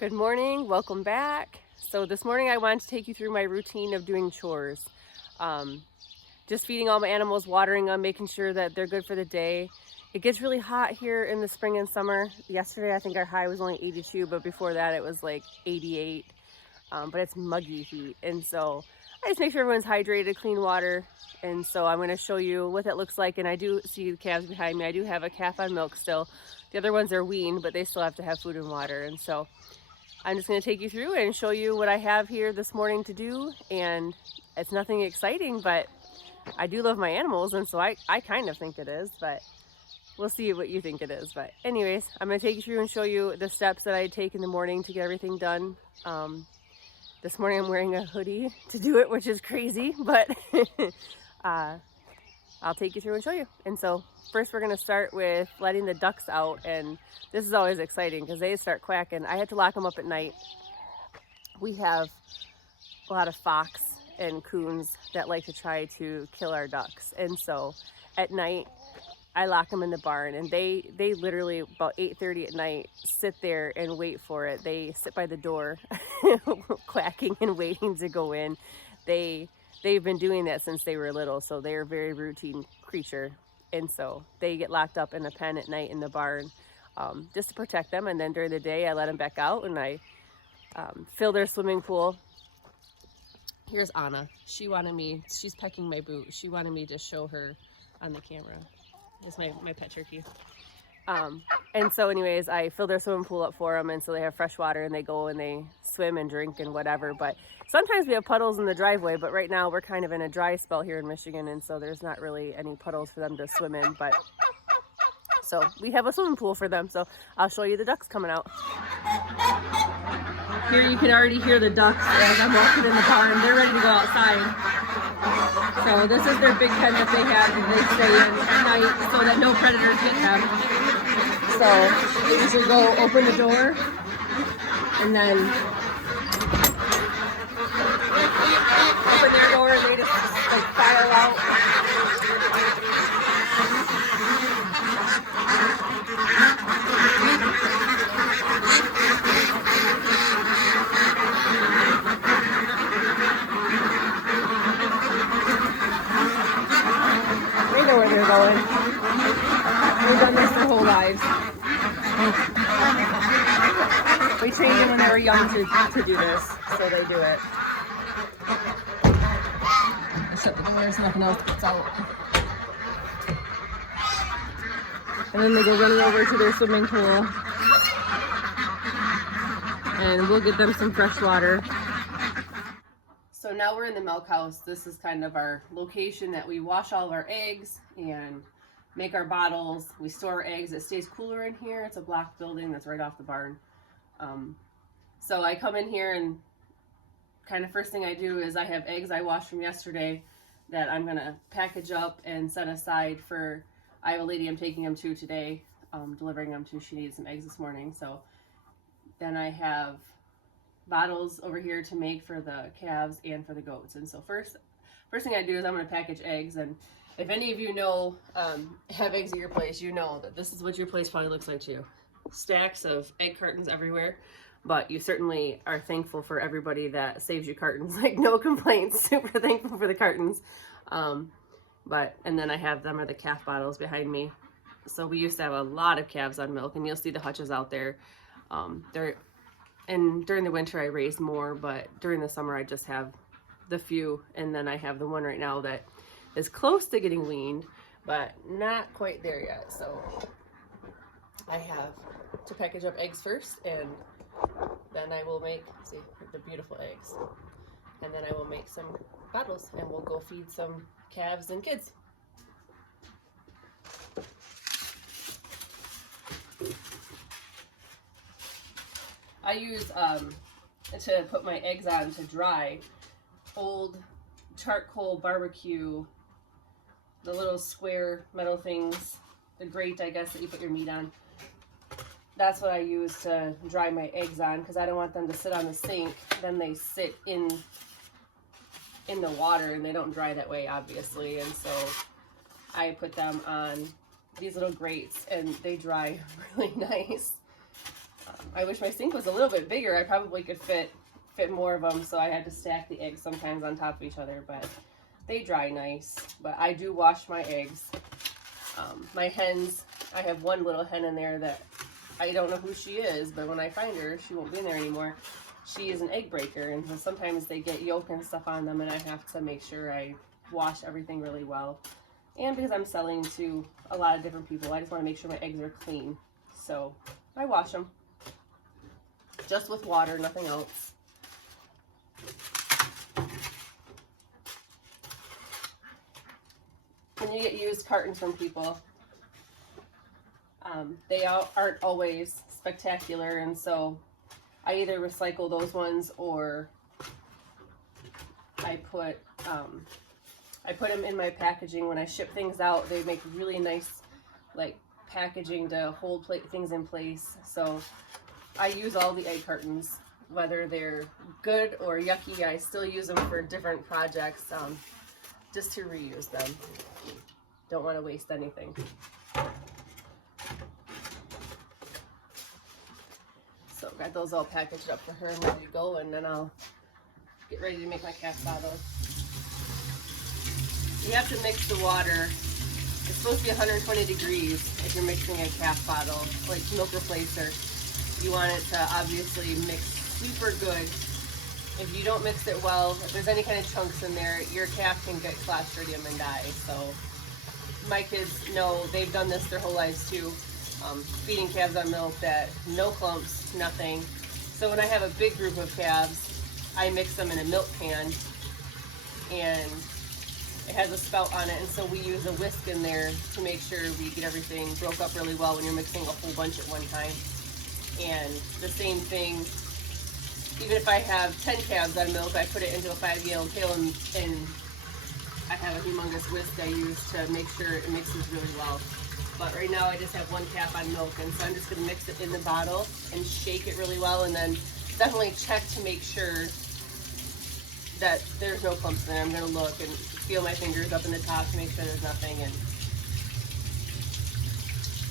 Good morning, welcome back. So this morning I wanted to take you through my routine of doing chores. Um, just feeding all my animals, watering them, making sure that they're good for the day. It gets really hot here in the spring and summer. Yesterday I think our high was only 82, but before that it was like 88. But it's muggy heat, and so I just make sure everyone's hydrated, clean water. And so I'm going to show you what that looks like. And I do see the calves behind me. I do have a calf on milk still. The other ones are weaned, but they still have to have food and water. And so I'm just going to take you through and show you what I have here this morning to do. And it's nothing exciting, but I do love my animals, and so I kind of think it is, but we'll see what you think it is. But anyways, I'm going to take you through and show you the steps that I take in the morning to get everything done. This morning I'm wearing a hoodie to do it, which is crazy, but I'll take you through and show you. And so first we're going to start with letting the ducks out, and this is always exciting because they start quacking. I had to lock them up at night. We have a lot of fox and coons that like to try to kill our ducks, and so at night I lock them in the barn, and they literally about 8:30 at night sit there and wait for it. They sit by the door quacking and waiting to go in. They've been doing that since they were little, so they're a very routine creature. And so they get locked up in a pen at night in the barn, just to protect them. And then during the day I let them back out, and I fill their swimming pool. Here's Anna. She's pecking my boot. She wanted me to show her on the camera. It's my pet turkey. And so anyways, I fill their swimming pool up for them, and so they have fresh water, and they go and they swim and drink and whatever. But sometimes we have puddles in the driveway, but right now we're kind of in a dry spell here in Michigan, and so there's not really any puddles for them to swim in. But so we have a swimming pool for them, so I'll show you the ducks coming out. Here you can already hear the ducks as I'm walking in the barn. They're ready to go outside. So this is their big pen that they have, and they stay in at night so that no predators get them. So they usually go open the door, and then open their door, and they just like file out. They know where they're going. They've done this their whole lives. We trained them when they were young to do this, so they do it. Shut the door so nothing else gets out. And then they go running over to their swimming pool. And we'll get them some fresh water. So now we're in the milk house. This is kind of our location that we wash all of our eggs and make our bottles. We store our eggs. It stays cooler in here. It's a block building that's right off the barn. So I come in here, and kind of first thing I do is I have eggs I washed from yesterday that I'm gonna package up and set aside for, I have a lady I'm taking them to today, delivering them to. She needed some eggs this morning. So then I have bottles over here to make for the calves and for the goats. And so first thing I do is I'm going to package eggs. And if any of you know, have eggs at your place, you know that this is what your place probably looks like too. Stacks of egg cartons everywhere, but you certainly are thankful for everybody that saves you cartons. Like, no complaints. Super thankful for the cartons. And then I have them are the calf bottles behind me. So we used to have a lot of calves on milk, and you'll see the hutches out there. And during the winter I raise more, but during the summer I just have the few. And then I have the one right now that is close to getting weaned, but not quite there yet. So I have to package up eggs first, and then I will make, see the beautiful eggs, and then I will make some bottles, and we'll go feed some calves and kids. I use, to put my eggs on to dry, old charcoal barbecue, the little square metal things, the grate, I guess, that you put your meat on. That's what I use to dry my eggs on, because I don't want them to sit on the sink. Then they sit in the water, and they don't dry that way, obviously. And so I put them on these little grates, and they dry really nice. I wish my sink was a little bit bigger. I probably could fit more of them, so I had to stack the eggs sometimes on top of each other, but they dry nice. But I do wash my eggs. My hens, I have one little hen in there that I don't know who she is, but when I find her, she won't be in there anymore. She is an egg breaker, and so sometimes they get yolk and stuff on them, and I have to make sure I wash everything really well. And because I'm selling to a lot of different people, I just want to make sure my eggs are clean. So I wash them just with water, nothing else. When you get used cartons from people, they aren't always spectacular, and so I either recycle those ones or I put them in my packaging. When I ship things out, they make really nice like packaging to hold things in place. So I use all the egg cartons, whether they're good or yucky. I still use them for different projects, just to reuse them. Don't want to waste anything. So got those all packaged up for her and ready to go, and then I'll get ready to make my calf bottle. You have to mix the water. It's supposed to be 120 degrees if you're mixing a calf bottle, like milk replacer. You want it to obviously mix super good. If you don't mix it well, if there's any kind of chunks in there, your calf can get Clostridium and die. So my kids know, they've done this their whole lives too, feeding calves on milk, that no clumps, nothing. So when I have a big group of calves, I mix them in a milk pan, and it has a spout on it, and so we use a whisk in there to make sure we get everything broke up really well when you're mixing a whole bunch at one time. And the same thing, even if I have 10 calves on milk, I put it into a 5-gallon pail, and I have a humongous whisk I use to make sure it mixes really well. But right now I just have one calf on milk, and so I'm just going to mix it in the bottle and shake it really well, and then definitely check to make sure that there's no clumps in there. I'm going to look and feel my fingers up in the top to make sure there's nothing, and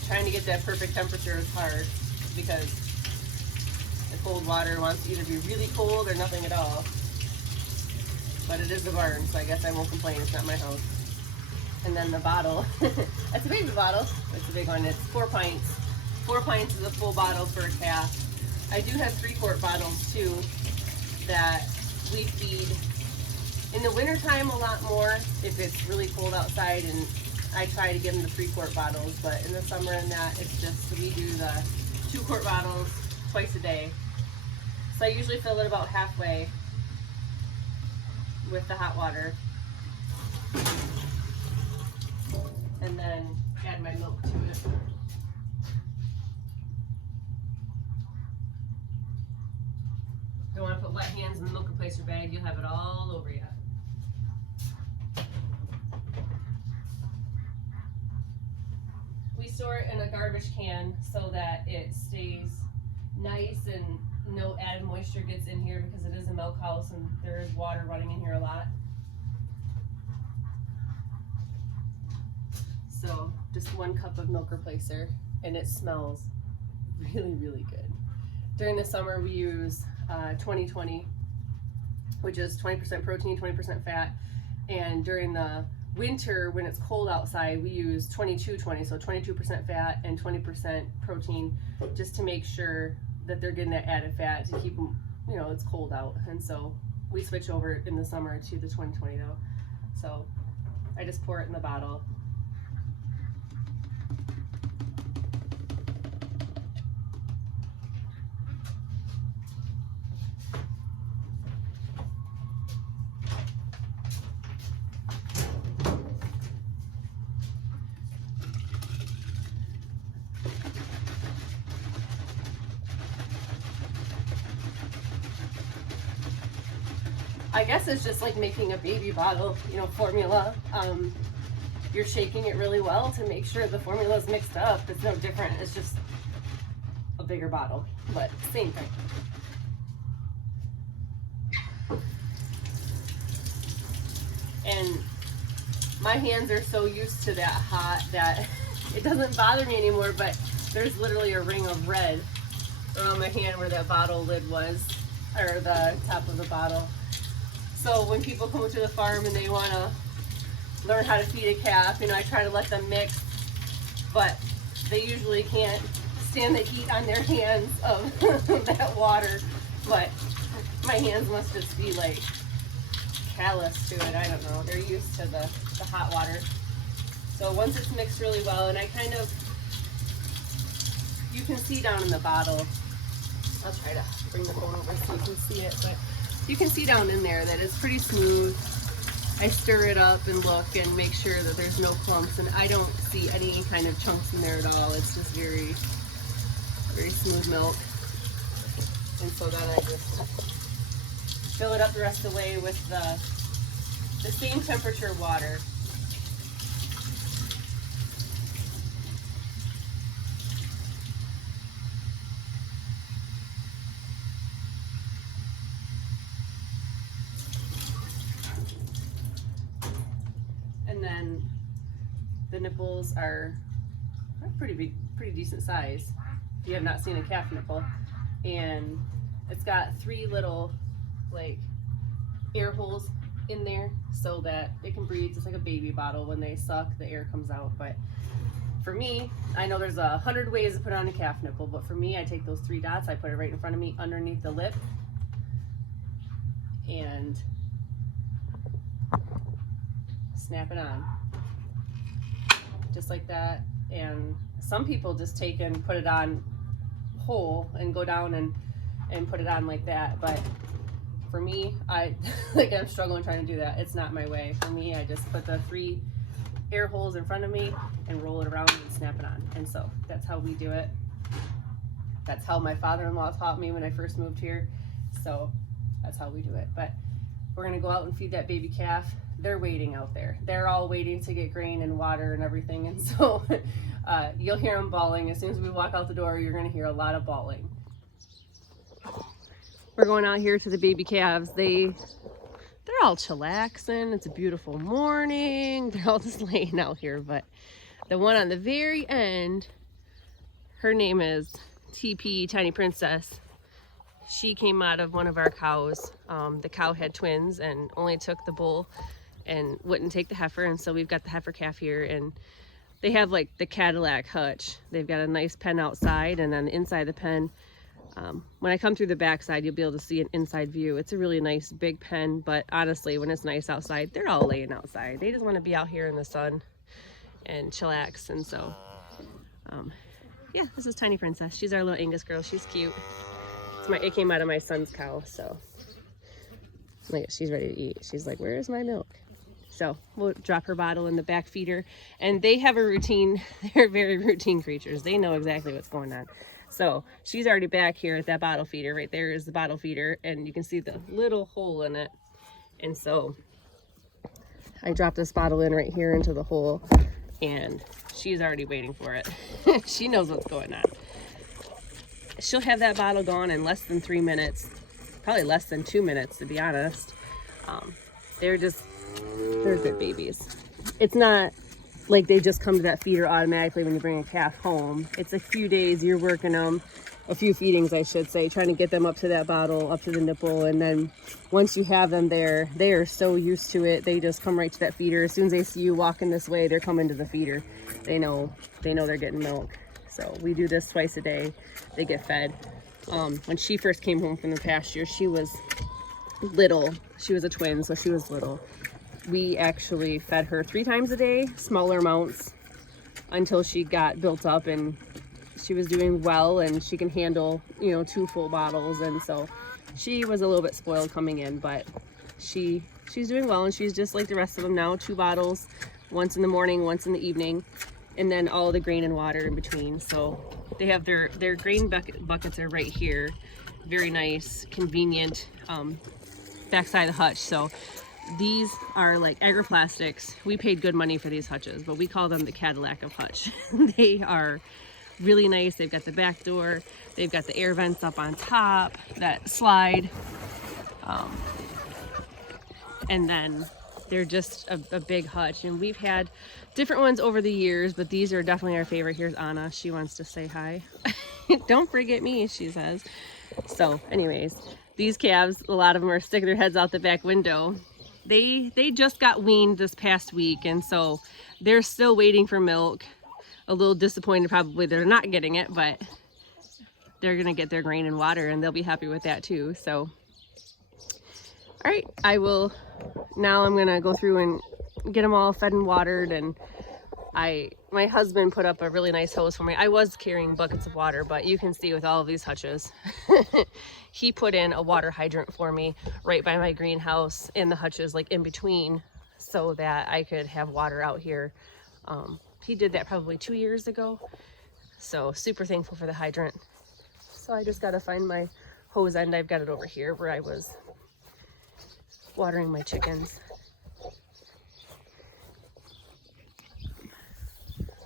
trying to get that perfect temperature is hard because the cold water wants to either be really cold or nothing at all. But it is a barn, so I guess I won't complain. It's not my house. And then the bottle, that's a baby bottle. It's a big one. It's 4 pints. 4 pints is a full bottle for a calf. I do have 3-quart bottles too that we feed in the wintertime a lot more if it's really cold outside, and I try to give them the 3-quart bottles, but in the summer and that, it's just, we do the 2-quart bottles twice a day. So I usually fill it about halfway with the hot water, and then add my milk to it. Don't want to put wet hands in the milk replacer bag, you'll have it all over you. We store it in a garbage can so that it stays nice and no added moisture gets in here, because it is a milk house and there is water running in here a lot. So just 1 cup of milk replacer, and it smells really, really good. During the summer we use 20-20, which is 20% protein, 20% fat, and during the winter when it's cold outside we use 22-20, so 22% fat and 20% protein, just to make sure that they're getting that added fat to keep them, you know, it's cold out. And so we switch over in the summer to the 20-20 though. So I just pour it in the bottle. I guess it's just like making a baby bottle, you know, formula. You're shaking it really well to make sure the formula is mixed up. It's no different. It's just a bigger bottle, but same thing. And my hands are so used to that hot that it doesn't bother me anymore, but there's literally a ring of red around my hand where that bottle lid was, or the top of the bottle. So when people come to the farm and they want to learn how to feed a calf, you know, I try to let them mix, but they usually can't stand the heat on their hands of that water. But my hands must just be like callous to it. I don't know. They're used to the hot water. So once it's mixed really well, and I kind of, you can see down in the bottle, I'll try to bring the phone over so you can see it, but you can see down in there that it's pretty smooth. I stir it up and look and make sure that there's no clumps, and I don't see any kind of chunks in there at all. It's just very, very smooth milk. And so then I just fill it up the rest of the way with the same temperature water. And then the nipples are pretty big, pretty decent size if you have not seen a calf nipple. And it's got 3 little like air holes in there so that it can breathe just like a baby bottle. When they suck, the air comes out. But for me, I know there's 100 ways to put on a calf nipple, but for me, I take those 3 dots, I put it right in front of me underneath the lip, and snap it on just like that. And some people just take and put it on whole and go down and put it on like that, but for me, I'm struggling trying to do that. It's not my way. For me, I just put the 3 air holes in front of me and roll it around and snap it on. And so that's how we do it. That's how my father-in-law taught me when I first moved here. So that's how we do it. But we're gonna go out and feed that baby calf. They're waiting out there. They're all waiting to get grain and water and everything. And so you'll hear them bawling. As soon as we walk out the door, you're gonna hear a lot of bawling. We're going out here to the baby calves. They're all chillaxing. It's a beautiful morning. They're all just laying out here. But the one on the very end, her name is TP, Tiny Princess. She came out of one of our cows. The cow had twins and only took the bull and wouldn't take the heifer, and so we've got the heifer calf here, and they have like the Cadillac hutch. They've got a nice pen outside, and then inside the pen, when I come through the backside, you'll be able to see an inside view. It's a really nice big pen, but honestly, when it's nice outside, they're all laying outside. They just want to be out here in the sun and chillax. And so yeah, this is Tiny Princess. She's our little Angus girl. She's cute. It came out of my son's cow, so like, she's ready to eat. She's like, where's my milk? So we'll drop her bottle in the back feeder, and they have a routine. They're very routine creatures. They know exactly what's going on. So she's already back here at that bottle feeder. Right there is the bottle feeder, and you can see the little hole in it. And so I dropped this bottle in right here into the hole, and she's already waiting for it. She knows what's going on. She'll have that bottle gone in less than 3 minutes, probably less than 2 minutes, to be honest. They're good babies. It's not like they just come to that feeder automatically when you bring a calf home. It's a few days you're working them, a few feedings I should say, trying to get them up to that bottle, up to the nipple, and then once you have them there, they are so used to it, they just come right to that feeder. As soon as they see you walking this way, they're coming to the feeder. They know they're getting milk. So we do this twice a day. They get fed. When she first came home from the pasture, she was little. She was a twin, so she was little. We actually fed her 3 times a day, smaller amounts, until she got built up and she was doing well, and she can handle, 2 full bottles. And so she was a little bit spoiled coming in, but she's doing well, and she's just like the rest of them now, 2 bottles, once in the morning, once in the evening, and then all the grain and water in between. So they have their grain buckets are right here. Very nice, convenient, backside of the hutch. So these are like agroplastics. We paid good money for these hutches, but we call them the Cadillac of hutch. They are really nice. They've got the back door. They've got the air vents up on top that slide. And then they're just a big hutch. And we've had different ones over the years, but these are definitely our favorite. Here's Anna. She wants to say hi. Don't forget me, she says. So anyways, these calves, a lot of them are sticking their heads out the back window. They just got weaned this past week, and so they're still waiting for milk. A little disappointed probably they're not getting it, but they're gonna get their grain and water and they'll be happy with that too. So all right, now I'm gonna go through and get them all fed and watered. And my husband put up a really nice hose for me. I was carrying buckets of water, but you can see with all of these hutches, he put in a water hydrant for me right by my greenhouse in the hutches, like in between, so that I could have water out here. He did that probably 2 years ago. So super thankful for the hydrant. So I just gotta find my hose end. I've got it over here where I was watering my chickens.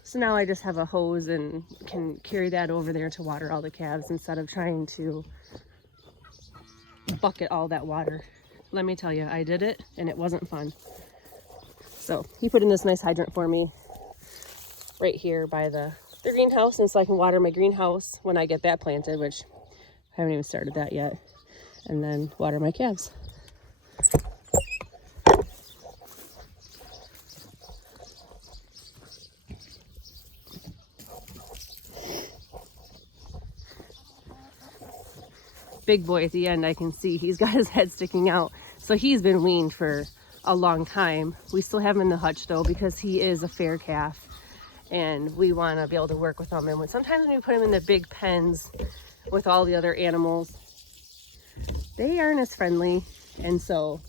So now I just have a hose and can carry that over there to water all the calves instead of trying to bucket all that water. Let me tell you, I did it and it wasn't fun. So he put in this nice hydrant for me right here by the greenhouse, and so I can water my greenhouse when I get that planted, which I haven't even started that yet, and then water my calves. Big boy at the end, I can see he's got his head sticking out, so he's been weaned for a long time. We still have him in the hutch though because he is a fair calf and we want to be able to work with him. And sometimes when we put him in the big pens with all the other animals, they aren't as friendly, and so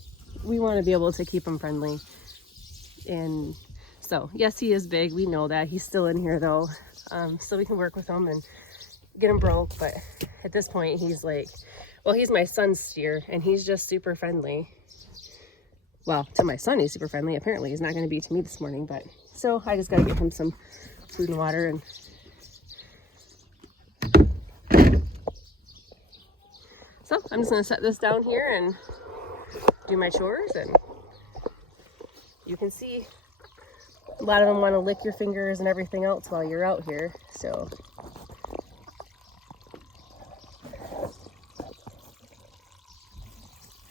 we want to be able to keep him friendly. And so yes, he is big, we know that. He's still in here though, so we can work with him and get him broke. But at this point he's like, well, he's my son's steer and he's just super friendly. Well, to my son he's super friendly. Apparently he's not going to be to me this morning, but so I just got to give him some food and water. And so I'm just going to set this down here and do my chores. And you can see a lot of them want to lick your fingers and everything else while you're out here. So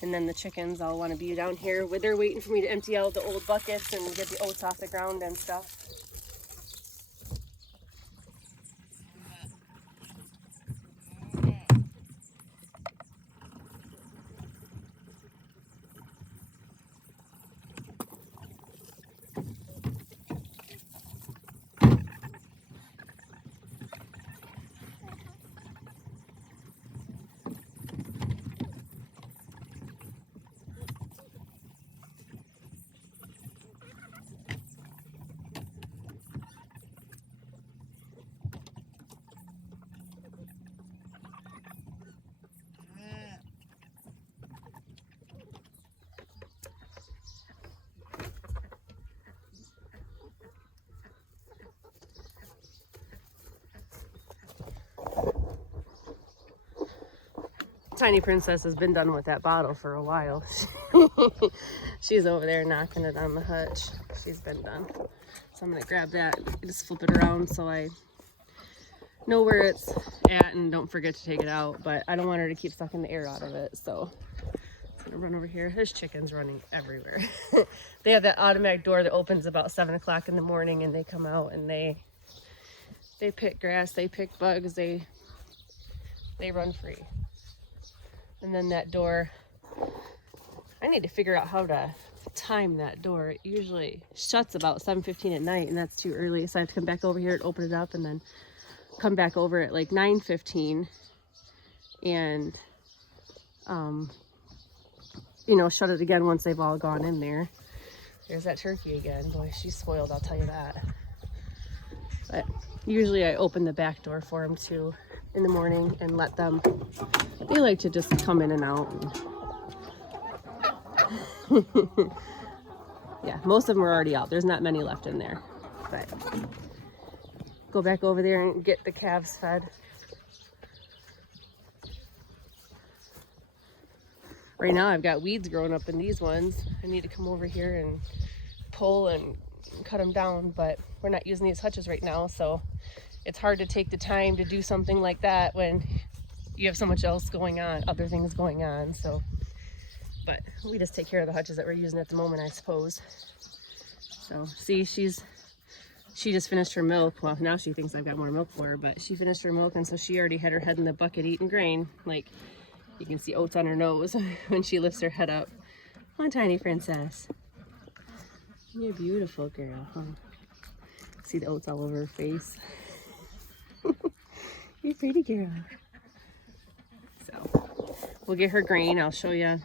and then the chickens all want to be down here where they're waiting for me to empty out the old buckets and get the oats off the ground and stuff. Tiny Princess has been done with that bottle for a while. She's over there knocking it on the hutch. She's been done. So I'm gonna grab that, just flip it around so I know where it's at and don't forget to take it out. But I don't want her to keep sucking the air out of it. So I'm gonna run over here. There's chickens running everywhere. They have that automatic door that opens about 7 o'clock in the morning, and they come out and they pick grass, they pick bugs, they run free. And then that door, I need to figure out how to time that door. It usually shuts about 7:15 at night, and that's too early. So I have to come back over here and open it up, and then come back over at like 9:15 and, you know, shut it again once they've all gone in there. There's that turkey again. Boy, she's spoiled, I'll tell you that. But usually I open the back door for them too in the morning and let them, they like to just come in and out. And yeah, most of them are already out. There's not many left in there. But go back over there and get the calves fed. Right now I've got weeds growing up in these ones. I need to come over here and pull and cut them down, but we're not using these hutches right now, so it's hard to take the time to do something like that when you have so much else going on, other things going on. So, but we just take care of the hutches that we're using at the moment, I suppose. So see, she just finished her milk. Well, now she thinks I've got more milk for her, but she finished her milk, and so she already had her head in the bucket eating grain. Like, you can see oats on her nose when she lifts her head up. One tiny princess. You're a beautiful girl, huh? See the oats all over her face. You're a pretty girl. So we'll get her grain. I'll show you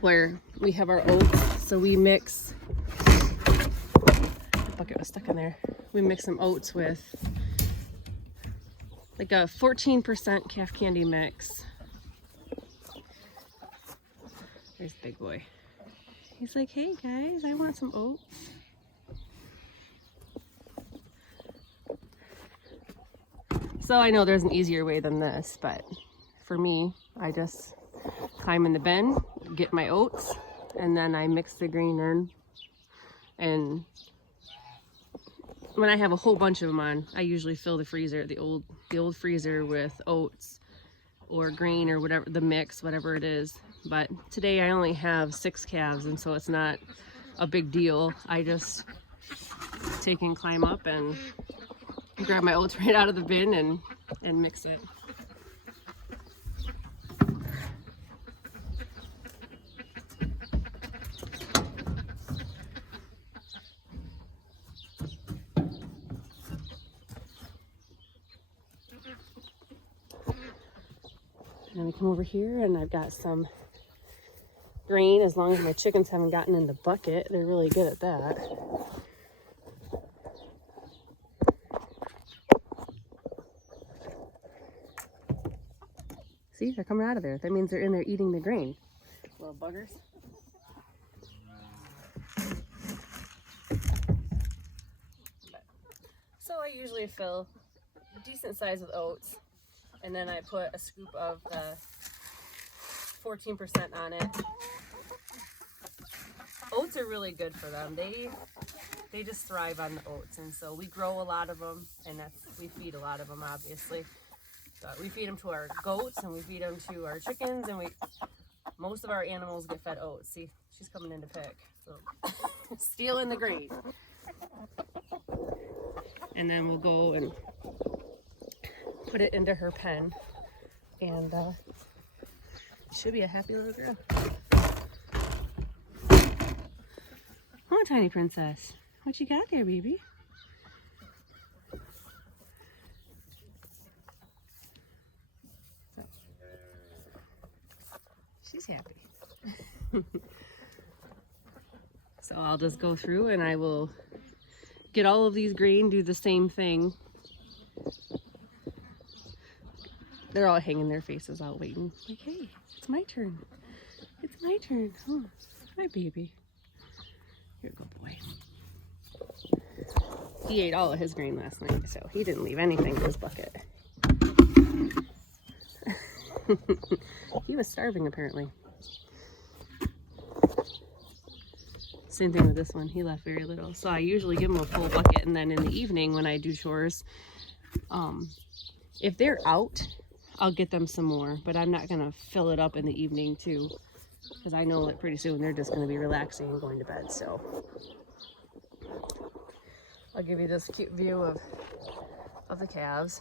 where we have our oats. So we mix, the bucket was stuck in there. We mix some oats with like a 14% calf candy mix. There's Big Boy. He's like, hey guys, I want some oats. So I know there's an easier way than this, but for me, I just climb in the bin, get my oats, and then I mix the grain in. And when I have a whole bunch of them on, I usually fill the freezer, the old freezer, with oats or grain or whatever, the mix, whatever it is. But today I only have 6 calves, and so it's not a big deal. I just take and climb up and grab my oats right out of the bin and mix it. And then we come over here, and I've got some grain. As long as my chickens haven't gotten in the bucket, they're really good at that. See, they're coming out of there. That means they're in there eating the grain. Little buggers. So I usually fill a decent size with oats, and then I put a scoop of the 14% on it. Oats are really good for them. They just thrive on the oats, and so we grow a lot of them, and we feed a lot of them, obviously. But we feed them to our goats, and we feed them to our chickens, and most of our animals get fed oats. See, she's coming in to pick, so stealing the grain. And then we'll go and put it into her pen, and should be a happy little girl. Oh, tiny princess, what you got there, baby? So, she's happy. So I'll just go through and I will get all of these grain, do the same thing. They're all hanging their faces out waiting. Like, hey, it's my turn. It's my turn. Oh, hi, baby. You're a good boy. He ate all of his grain last night, so he didn't leave anything in his bucket. He was starving, apparently. Same thing with this one. He left very little. So I usually give him a full bucket, and then in the evening when I do chores, if they're out, I'll get them some more, but I'm not gonna fill it up in the evening too, because I know that pretty soon they're just gonna be relaxing and going to bed. So I'll give you this cute view of the calves,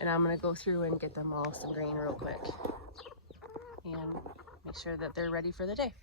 and I'm gonna go through and get them all some grain real quick and make sure that they're ready for the day.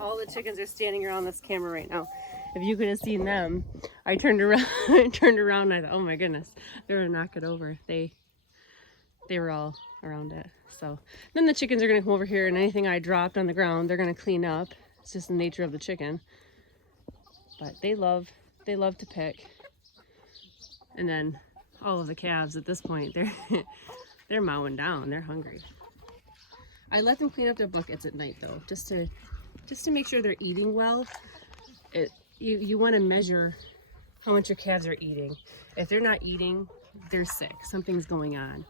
All the chickens are standing around this camera right now. If you could have seen them, I turned around, and I thought, oh my goodness, they're gonna knock it over. They were all around it. So then the chickens are gonna come over here, and anything I dropped on the ground, they're gonna clean up. It's just the nature of the chicken. But they love to pick. And then all of the calves at this point, they're mowing down. They're hungry. I let them clean up their buckets at night though, just to make sure they're eating well. You want to measure how much your calves are eating. If they're not eating, they're sick. Something's going on.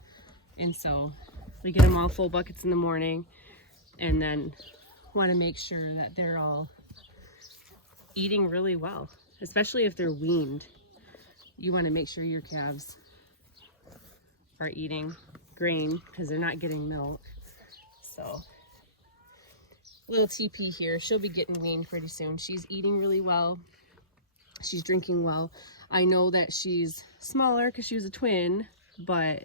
And so we get them all full buckets in the morning, and then want to make sure that they're all eating really well, especially if they're weaned. You want to make sure your calves are eating grain because they're not getting milk. So little TP here, she'll be getting weaned pretty soon. She's eating really well. She's drinking well. I know that she's smaller because she was a twin, but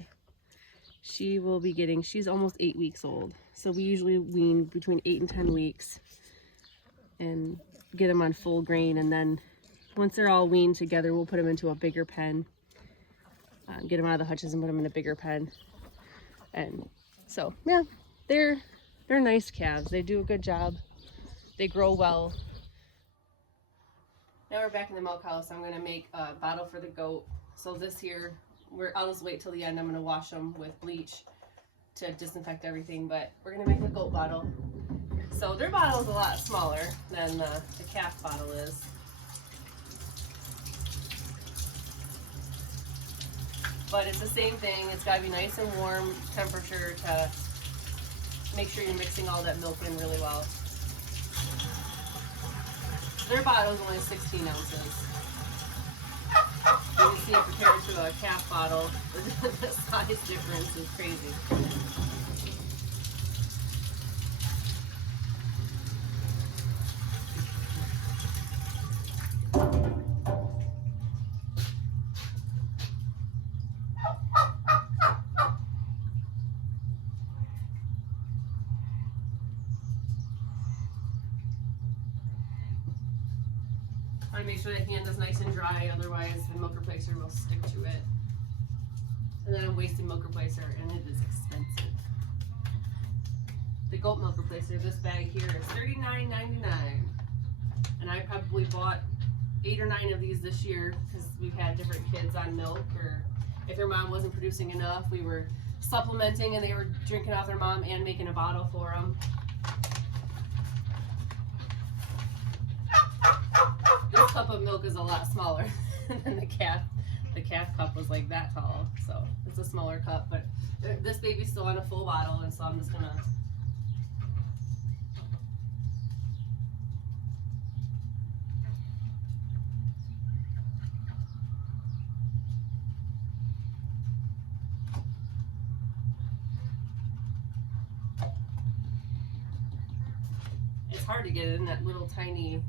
she will be getting, she's almost 8 weeks old. So we usually wean between 8 and 10 weeks and get them on full grain. And then once they're all weaned together, we'll put them into a bigger pen, get them out of the hutches and put them in a bigger pen. And so, yeah, they're nice calves. They do a good job. They grow well. Now we're back in the milk house. I'm gonna make a bottle for the goat. So this here, I'll just wait till the end. I'm gonna wash them with bleach to disinfect everything, but we're gonna make a goat bottle. So their bottle is a lot smaller than the calf bottle is. But it's the same thing. It's gotta be nice and warm temperature to make sure you're mixing all that milk in really well. Their bottle is only 16 ounces. You can see it compared to a calf bottle. The size difference is crazy. I make sure that hand is nice and dry, otherwise the milk replacer will stick to it. And then I'm wasting milk replacer, and it is expensive. The goat milk replacer, this bag here is $39.99. And I probably bought 8 or 9 of these this year because we've had different kids on milk, or if their mom wasn't producing enough, we were supplementing and they were drinking off their mom and making a bottle for them. This cup of milk is a lot smaller than the calf. The calf cup was like that tall, so it's a smaller cup. But this baby's still on a full bottle, and so I'm just gonna. It's hard to get it in that little tiny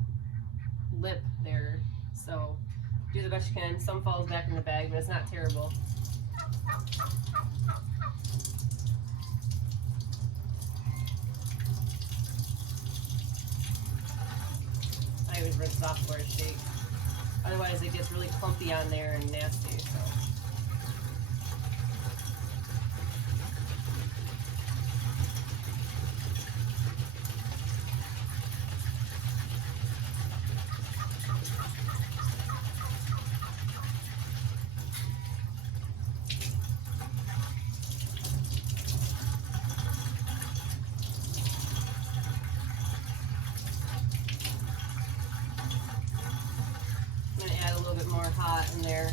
lip there, so do the best you can. Some falls back in the bag, but it's not terrible. I always rinse it off before I shake. Otherwise it gets really clumpy on there and nasty. So. More hot in there.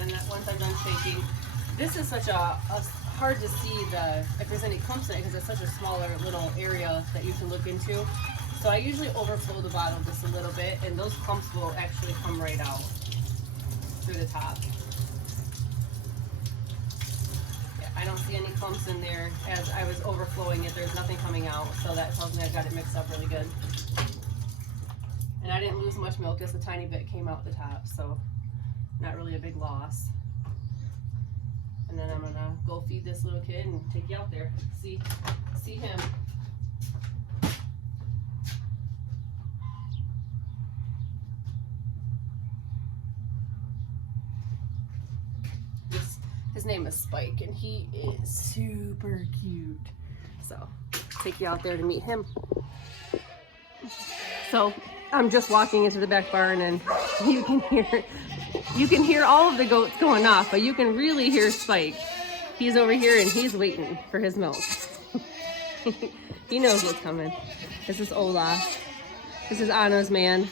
And then once I'm done shaking, this is such a hard to see if there's any clumps in it because it's such a smaller little area that you can look into. So I usually overflow the bottle just a little bit, and those clumps will actually come right out through the top. Yeah, I don't see any clumps in there. As I was overflowing it, there's nothing coming out, so that tells me I got it mixed up really good. And I didn't lose much milk, just a tiny bit came out the top, so not really a big loss. And then I'm gonna go feed this little kid and take you out there. See him. His name is Spike, and he is super cute. So, take you out there to meet him. So, I'm just walking into the back barn, and you can hear all of the goats going off, but you can really hear Spike. He's over here, and he's waiting for his milk. He knows what's coming. This is Olaf. This is Anna's man.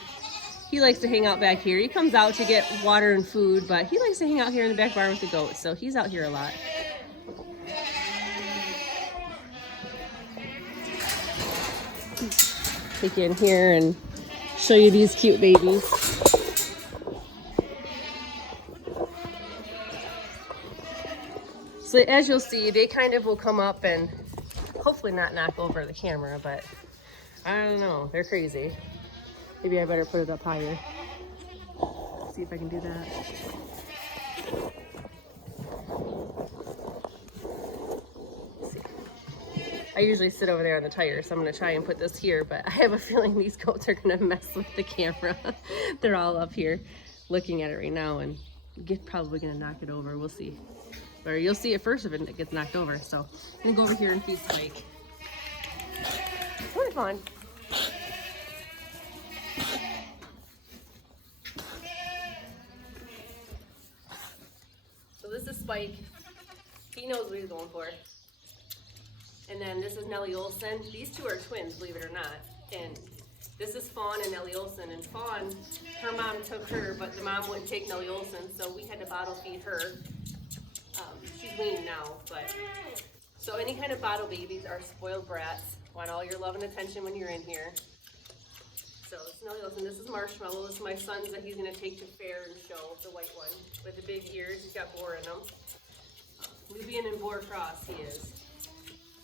He likes to hang out back here. He comes out to get water and food, but he likes to hang out here in the back barn with the goats, so he's out here a lot. Take you in here and show you these cute babies. So as you'll see, they kind of will come up and hopefully not knock over the camera, but I don't know, they're crazy. Maybe I better put it up higher. See if I can do that. Let's see. I usually sit over there on the tire, so I'm gonna try and put this here, but I have a feeling these goats are gonna mess with the camera. They're all up here looking at it right now and probably gonna knock it over. We'll see. Or you'll see it first if it gets knocked over. So I'm gonna go over here and feed Spike. It's really fun. So this is Spike. He knows what he's going for. And then this is Nellie Olson. These two are twins, believe it or not. And this is Fawn and Nellie Olson. And Fawn, her mom took her, but the mom wouldn't take Nellie Olson, so we had to bottle feed her. She's weaned now, but so any kind of bottle babies are spoiled brats. Want all your love and attention when you're in here. So it's Nellie Olson. This is Marshmallow. This is my son's that he's gonna take to fair and show, the white one with the big ears. He's got boar in them. Nubian and boar cross he is.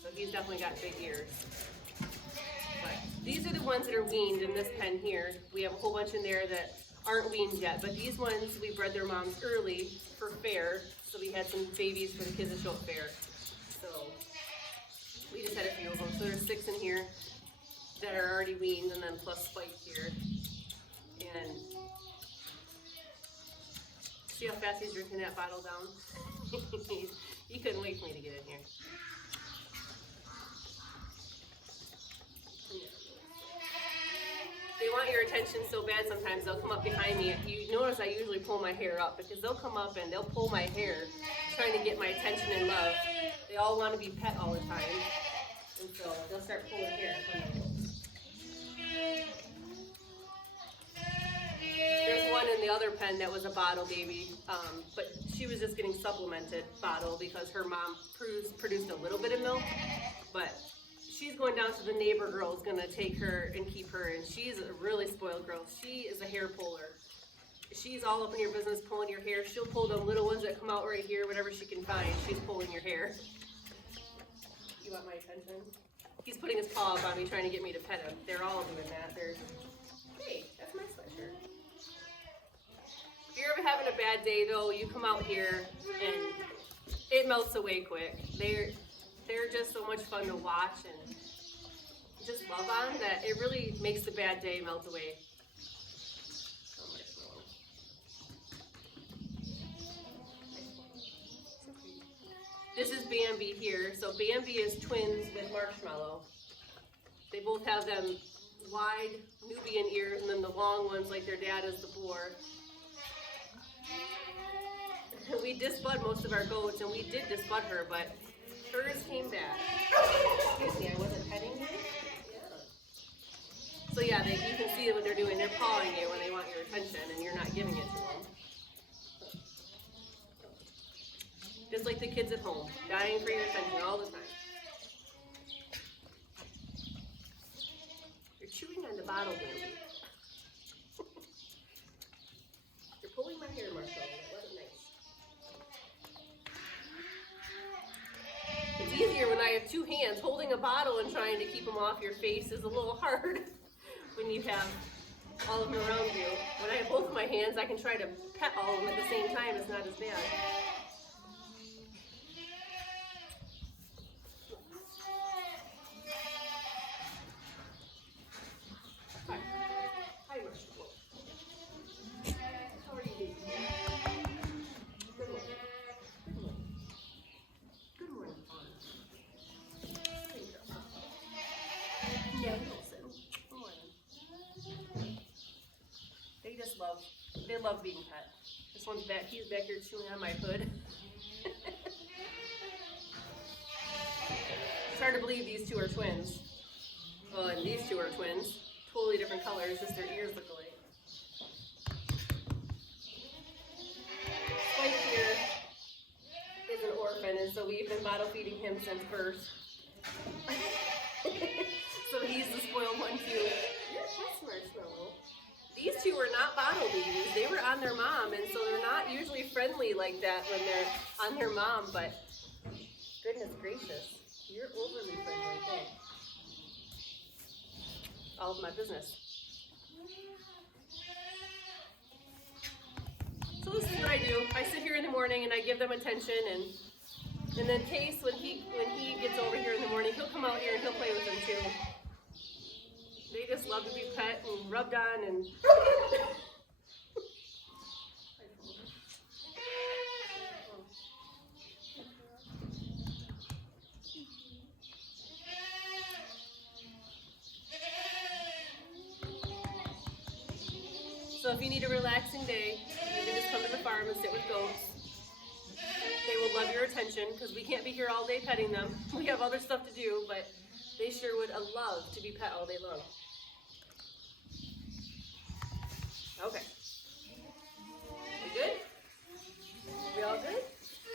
So he's definitely got big ears. But these are the ones that are weaned in this pen here. We have a whole bunch in there that aren't weaned yet, but these ones we bred their moms early for fair. So we had some babies for the kids to show at fair. So we just had a few of them. So there's 6 in here that are already weaned, and then plus Spike here. And see how fast he's drinking that bottle down? He couldn't wait for me to get in here. They want your attention so bad sometimes they'll come up behind me. You notice I usually pull my hair up because they'll come up and they'll pull my hair trying to get my attention and love. They all want to be pet all the time. And so they'll start pulling hair. There's one in the other pen that was a bottle baby, but she was just getting supplemented bottle because her mom produced a little bit of milk, but she's going down to the neighbor girl is going to take her and keep her, and she's a really spoiled girl. She is a hair puller. She's all up in your business pulling your hair. She'll pull them little ones that come out right here, whatever she can find. She's pulling your hair. You want my attention? He's putting his paw up on me trying to get me to pet him. They're all doing that. Hey, that's my sweatshirt. If you're ever having a bad day though, you come out here and it melts away quick. They're just so much fun to watch and just love on that it really makes the bad day melt away. This is Bambi here. So Bambi is twins with Marshmallow. They both have them wide Nubian ears and then the long ones like their dad is the boar. We disbud most of our goats and we did disbud her, but hers came back. Excuse me, I wasn't petting you? Yeah. So yeah, you can see what they're doing. They're pawing you when they want your attention and you're not giving it to them. Just like the kids at home, dying for your attention all the time. You're chewing on the bottle, baby. You're pulling my hair, Marshall. That wasn't nice. hands. Holding a bottle and trying to keep them off your face is a little hard when you have all of them around you. When I have both of my hands, I can try to pet all of them at the same time. It's not as bad. Hi. Hi, Marshall. How are you doing? Good morning. Good morning. Good morning, Fawn. There you go. Yeah, listen. Good morning. They love being pet. This one's back, he's back here chewing on my hood. It's hard to believe these two are twins. Well, and these two are twins. Totally different colors, just their ears look alike. Spike here is an orphan, and so we've been bottle feeding him since birth. So he's the spoiled one too. Yes, Marshmallow. These two were not bottle babies. They were on their mom, and so they're not usually friendly like that when they're on their mom, but goodness gracious, you're overly friendly. Okay. All of my business. So this is what I do. I sit here in the morning and I give them attention, and then Case, when he gets over here in the morning, he'll come out here and he'll play with them too. They just love to be pet and rubbed on and so if you need a relaxing day, you can just come to the farm and sit with goats. They will love your attention because we can't be here all day petting them. We have other stuff to do, but they sure would love to be pet all day long. Okay. We good? We all good?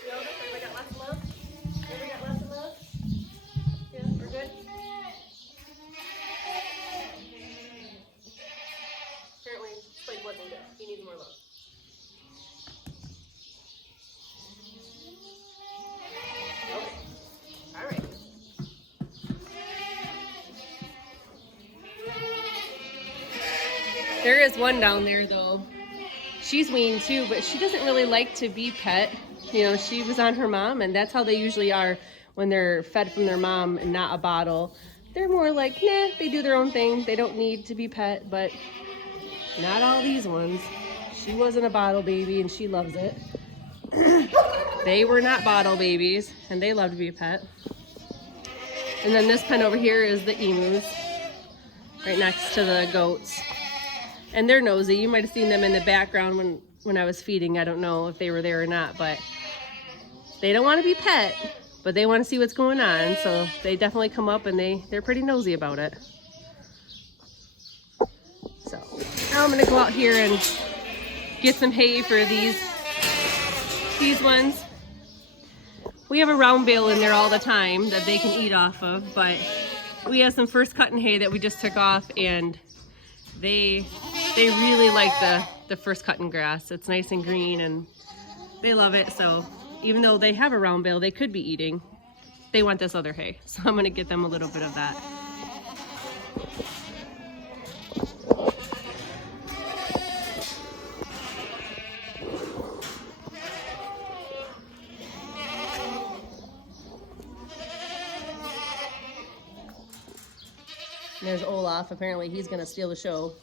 We all good? Everybody got lots of love? Everybody got lots of love? Yeah, we're good? Apparently, Spike wasn't good. He needs more love. Okay. All right. There is one down there though. She's weaned too, but she doesn't really like to be pet. You know, she was on her mom, and that's how they usually are when they're fed from their mom and not a bottle. They're more like, nah, they do their own thing. They don't need to be pet, but not all these ones. She wasn't a bottle baby and she loves it. They were not bottle babies and they love to be a pet. And then this pen over here is the emus, right next to the goats. And they're nosy. You might have seen them in the background when I was feeding. I don't know if they were there or not, but they don't want to be pet, but they want to see what's going on. So they definitely come up and they're pretty nosy about it. So now I'm gonna go out here and get some hay for these ones. We have a round bale in there all the time that they can eat off of, but we have some first cutting hay that we just took off, and they really like the first cutting grass. It's nice and green and they love it. So even though they have a round bale they could be eating, they want this other hay. So I'm gonna get them a little bit of that. And there's Olaf. Apparently he's gonna steal the show.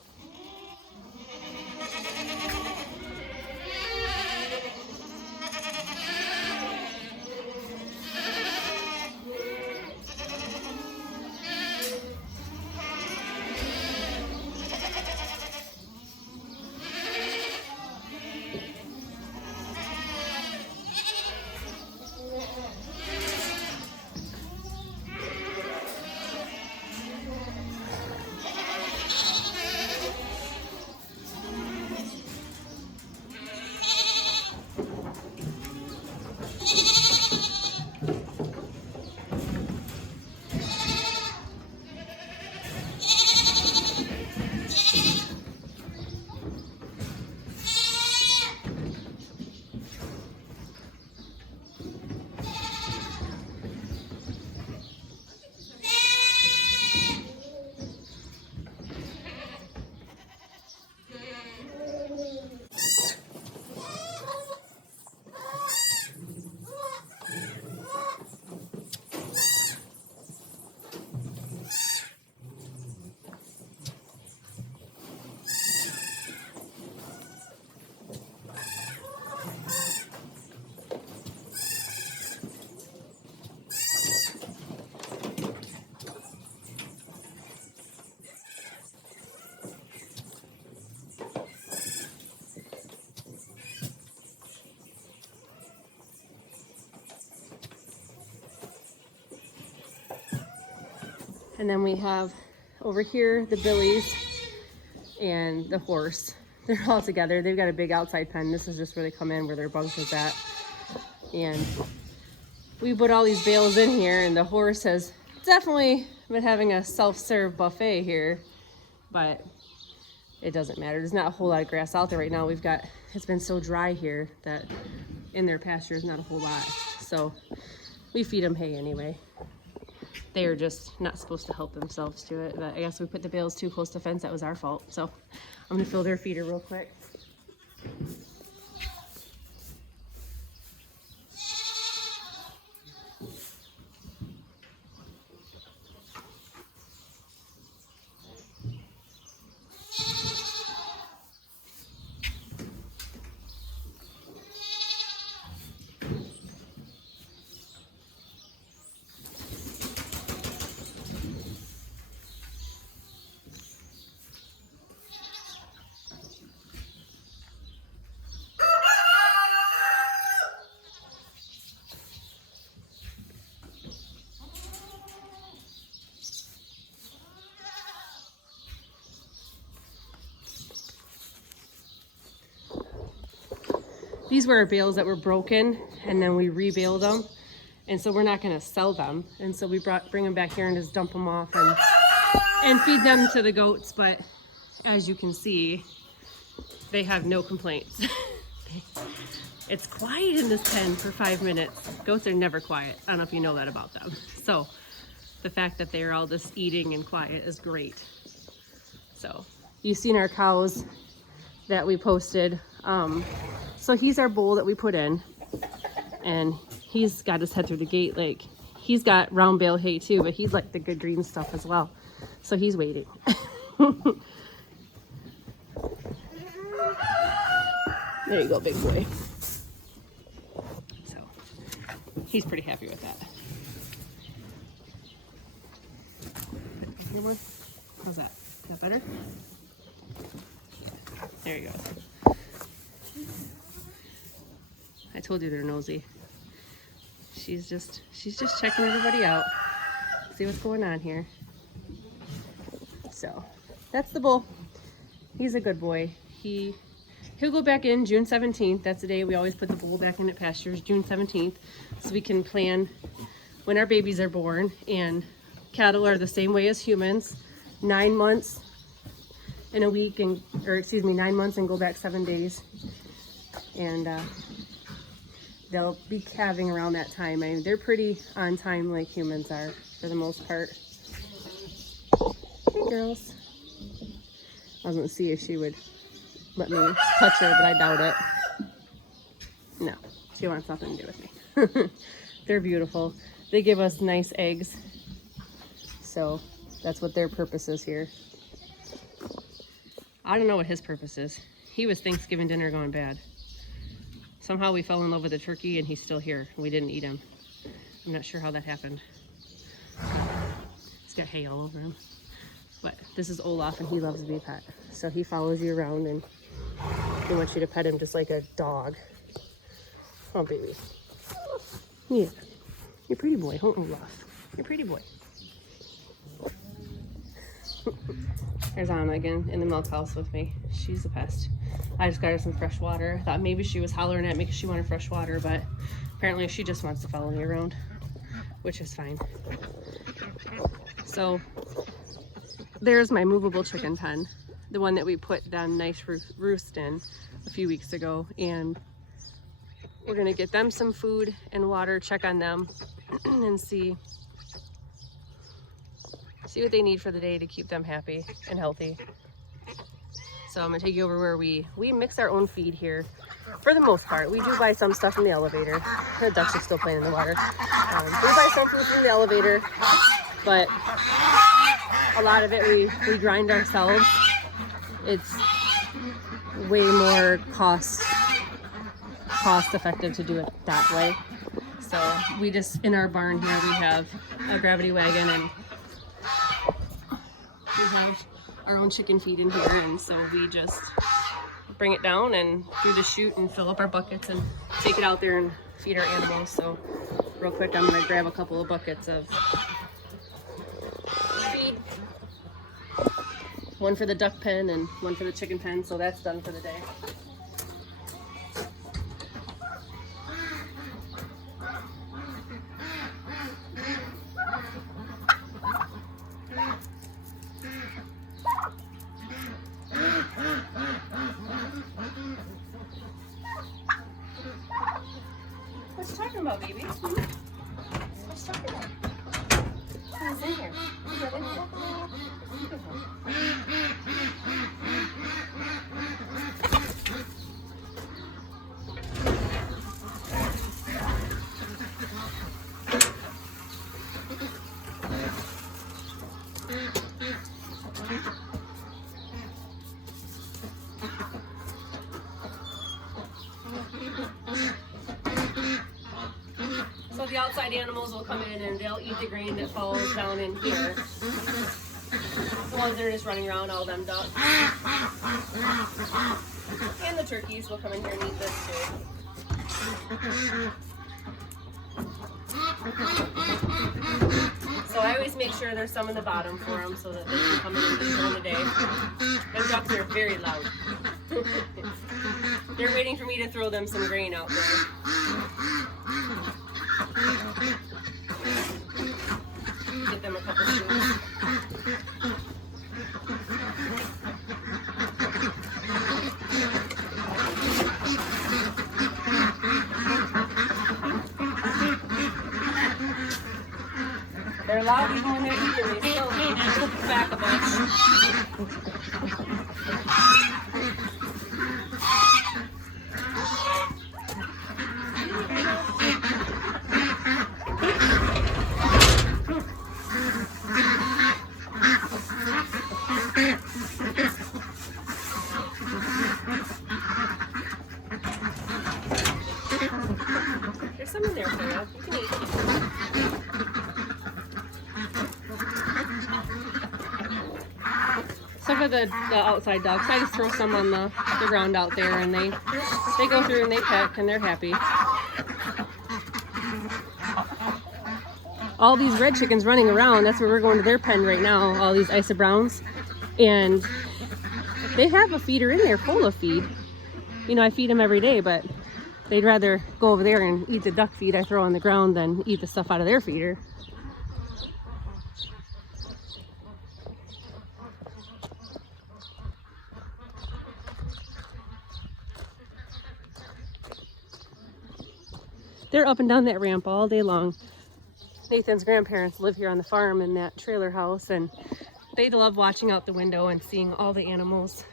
And then we have over here the billies and the horse. They're all together. They've got a big outside pen. This is just where they come in, where their bunk is at. And we put all these bales in here, and the horse has definitely been having a self-serve buffet here, but it doesn't matter. There's not a whole lot of grass out there right now. It's been so dry here that in their pasture is not a whole lot. So we feed them hay anyway. They are just not supposed to help themselves to it, but I guess we put the bales too close to the fence. That was our fault. So I'm gonna fill their feeder real quick. These were our bales that were broken, and then we rebaled them, and so we're not going to sell them, and so we bring them back here and just dump them off and feed them to the goats. But as you can see, they have no complaints. It's quiet in this pen for 5 minutes. Goats are never quiet. I don't know if you know that about them. So the fact that they're all just eating and quiet is great. So you've seen our cows that we posted. So he's our bull that we put in, and he's got his head through the gate. Like, he's got round bale hay too, but he's like the good green stuff as well. So he's waiting. There you go, big boy. So he's pretty happy with that. How's that? Is that better? There you go. I told you they're nosy. She's just checking everybody out. See what's going on here. So that's the bull. He's a good boy. He'll go back in June 17th. That's the day we always put the bull back in at pastures, June 17th, so we can plan when our babies are born. And cattle are the same way as humans, 9 months in a week, 9 months and go back 7 days. And they'll be calving around that time. I mean, they're pretty on time like humans are for the most part. Hey girls. I was gonna see if she would let me touch her, but I doubt it. No, she wants nothing to do with me. They're beautiful. They give us nice eggs. So that's what their purpose is here. I don't know what his purpose is. He was Thanksgiving dinner gone bad. Somehow we fell in love with the turkey and he's still here. We didn't eat him. I'm not sure how that happened. He's got hay all over him. But this is Olaf and he loves to be a pet. So he follows you around and he wants you to pet him just like a dog. Oh, baby. Yeah. You're a pretty boy, huh, Olaf? You're a pretty boy. There's Anna again in the milk house with me. She's a pest. I just got her some fresh water. I thought maybe she was hollering at me because she wanted fresh water, but apparently she just wants to follow me around, which is fine. So there's my movable chicken pen, the one that we put them nice roost in a few weeks ago, and we're gonna get them some food and water, check on them, and see what they need for the day to keep them happy and healthy. So I'm gonna take you over where we mix our own feed here for the most part. We do buy some stuff from the elevator. The ducks are still playing in the water. We buy some food from the elevator, but a lot of it we grind ourselves. It's way more cost effective to do it that way. So we just, in our barn here, we have a gravity wagon and we have our own chicken feed in here, and so we just bring it down and do the chute and fill up our buckets and take it out there and feed our animals. So real quick, I'm gonna grab a couple of buckets of feed One for the duck pen and one for the chicken pen, so that's done for the day. What you talking about, baby? What you talking about? Who's in here? Who's in here? So the outside animals will come in and they'll eat the grain that falls down in here. The ones that are just running around, all them ducks. And the turkeys will come in here and eat this too. So I always make sure there's some in the bottom for them so that they can come in and eat during the day. And ducks are very loud. They're waiting for me to throw them some grain out there. Give them a couple scoops. They're loud even when they're eating. They still flip back a bunch. There's some in there for you. You can eat. Some of the outside dogs, I just throw some on the ground out there, and they go through and they peck and they're happy. All these red chickens running around, that's where we're going to their pen right now, all these Isa Browns. And they have a feeder in there full of feed. You know, I feed them every day, but they'd rather go over there and eat the duck feed I throw on the ground than eat the stuff out of their feeder. They're up and down that ramp all day long. Nathan's grandparents live here on the farm in that trailer house, and they love watching out the window and seeing all the animals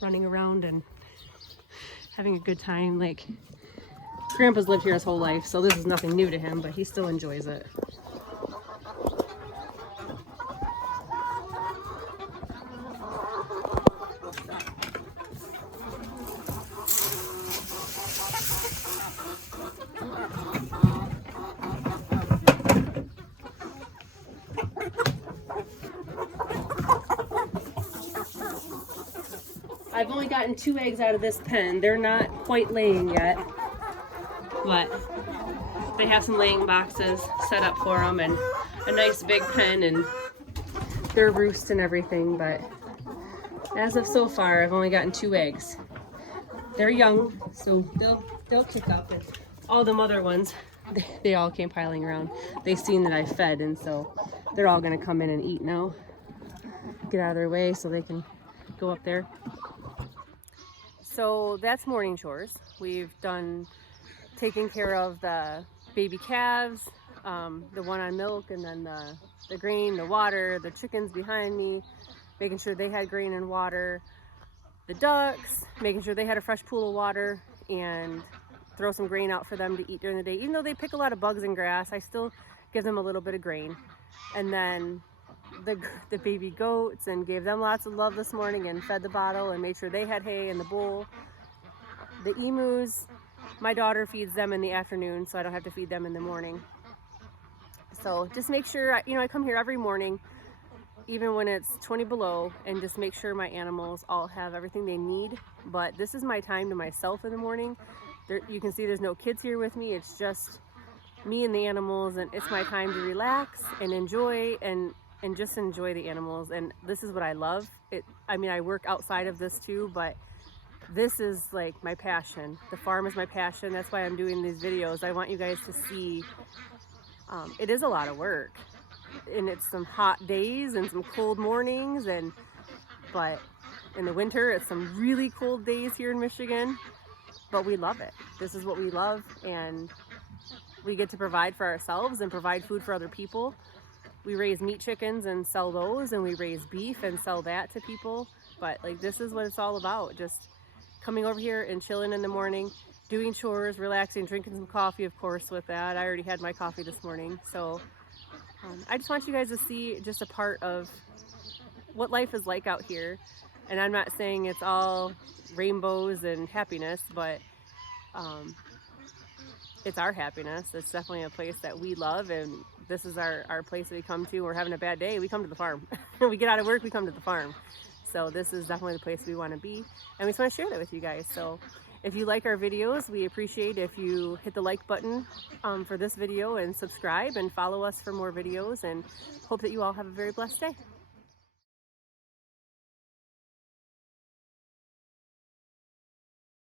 running around and having a good time. Like, Grandpa's lived here his whole life, so this is nothing new to him, but he still enjoys it. I've only gotten 2 eggs out of this pen. They're not quite laying yet, but they have some laying boxes set up for them and a nice big pen and their roost and everything. But as of so far, I've only gotten 2 eggs. They're young, so they'll kick up. And all them other ones, they all came piling around. They've seen that I fed, and so they're all gonna come in and eat now. Get out of their way so they can go up there. So that's morning chores. We've done taking care of the baby calves, the one on milk, and then the grain, the water, the chickens behind me, making sure they had grain and water, the ducks, making sure they had a fresh pool of water, and throw some grain out for them to eat during the day. Even though they pick a lot of bugs and grass, I still give them a little bit of grain. And then the baby goats, and gave them lots of love this morning and fed the bottle and made sure they had hay in the bowl. The emus, my daughter feeds them in the afternoon, so I don't have to feed them in the morning. So just make sure, I come here every morning, even when it's 20 below, and just make sure my animals all have everything they need. But this is my time to myself in the morning. You can see there's no kids here with me. It's just me and the animals, and it's my time to relax and enjoy and and just enjoy the animals. And this is what I love. I mean, I work outside of this too, but this is like my passion. The farm is my passion. That's why I'm doing these videos. I want you guys to see it is a lot of work, and it's some hot days and some cold mornings, but in the winter it's some really cold days here in Michigan, but we love it. This is what we love, and we get to provide for ourselves and provide food for other people. We raise meat chickens and sell those, and we raise beef and sell that to people. But like, this is what it's all about, just coming over here and chilling in the morning, doing chores, relaxing, drinking some coffee, of course, with that. I already had my coffee this morning. So I just want you guys to see just a part of what life is like out here. And I'm not saying it's all rainbows and happiness, but it's our happiness. It's definitely a place that we love, and this is our place that we come to. We're having a bad day, we come to the farm. We get out of work, we come to the farm. So this is definitely the place we want to be, and we just want to share that with you guys. So if you like our videos, we appreciate if you hit the like button for this video, and subscribe and follow us for more videos, and hope that you all have a very blessed day.